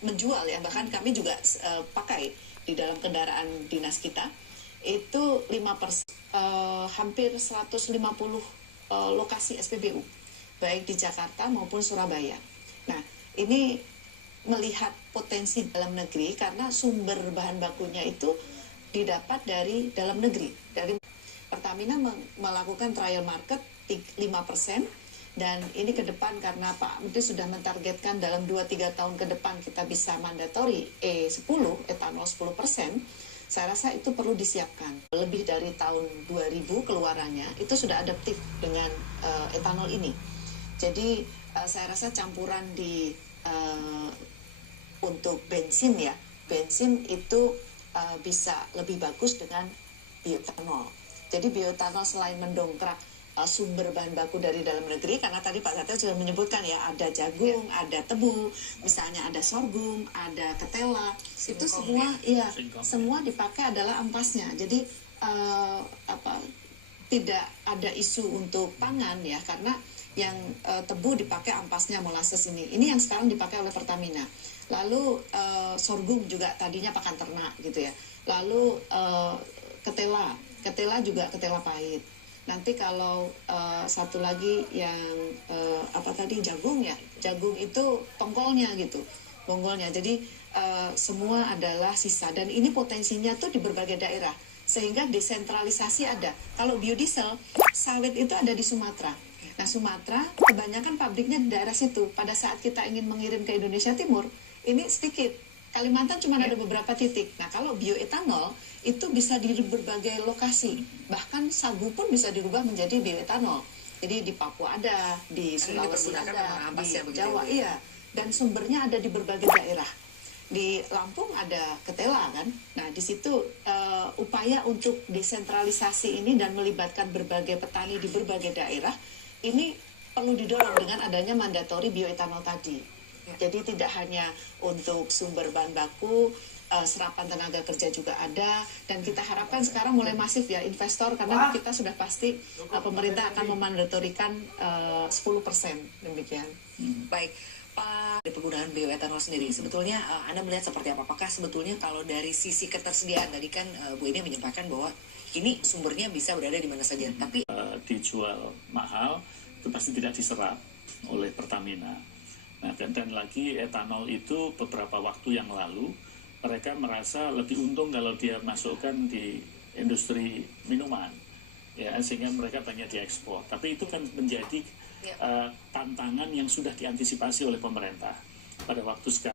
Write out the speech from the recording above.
menjual ya, bahkan kami juga pakai di dalam kendaraan dinas kita itu 5%, hampir 150 lokasi SPBU baik di Jakarta maupun Surabaya. Nah, ini melihat potensi dalam negeri karena sumber bahan bakunya itu didapat dari dalam negeri. Dari Pertamina melakukan trial market 5%. Dan ini ke depan karena Pak Menteri sudah mentargetkan dalam 2-3 tahun ke depan kita bisa mandatori E10, etanol 10%, saya rasa itu perlu disiapkan. Lebih dari tahun 2000 keluarannya itu sudah adaptif dengan etanol ini. Jadi saya rasa campuran untuk bensin ya, bensin itu bisa lebih bagus dengan bioetanol. Jadi bioetanol selain mendongkrak sumber bahan baku dari dalam negeri, karena tadi Pak Satya sudah menyebutkan ya, ada jagung, ada tebu, misalnya ada sorghum, ada ketela, itu semua ya semua dipakai adalah ampasnya. Jadi tidak ada isu untuk pangan ya, karena yang tebu dipakai ampasnya, molasses ini yang sekarang dipakai oleh Pertamina. Lalu sorghum juga tadinya pakan ternak gitu ya. Lalu ketela juga ketela pahit. Nanti kalau satu lagi yang jagung ya, jagung itu tongkolnya gitu, bonggolnya. Jadi semua adalah sisa, dan ini potensinya tuh di berbagai daerah sehingga desentralisasi ada. Kalau biodiesel sawit itu ada di Sumatera. Nah, Sumatera kebanyakan pabriknya di daerah situ. Pada saat kita ingin mengirim ke Indonesia Timur, ini sedikit. Kalimantan cuma ada beberapa titik. Nah, kalau bioetanol itu bisa di berbagai lokasi. Bahkan sagu pun bisa dirubah menjadi bioetanol. Jadi di Papua ada, di Sulawesi ada, di Jawa iya. Dan sumbernya ada di berbagai daerah. Di Lampung ada ketela kan. Nah, di situ upaya untuk desentralisasi ini dan melibatkan berbagai petani di berbagai daerah ini perlu didorong dengan adanya mandatori bioetanol tadi. Jadi tidak hanya untuk sumber bahan baku, serapan tenaga kerja juga ada, dan kita harapkan sekarang mulai masif ya investor, karena kita sudah pasti pemerintah akan memandatorikan 10% demikian. Baik, Pak, dari penggunaan bioetanol sendiri, sebetulnya Anda melihat seperti apa? Apakah sebetulnya kalau dari sisi ketersediaan, tadi kan Bu Eni menyampaikan bahwa ini sumbernya bisa berada di mana saja, tapi dijual mahal, itu pasti tidak diserap oleh Pertamina. Nah, dan lagi etanol itu beberapa waktu yang lalu mereka merasa lebih untung kalau dia masukkan di industri minuman, ya, sehingga mereka banyak diekspor. Tapi itu kan menjadi tantangan yang sudah diantisipasi oleh pemerintah pada waktu sekarang.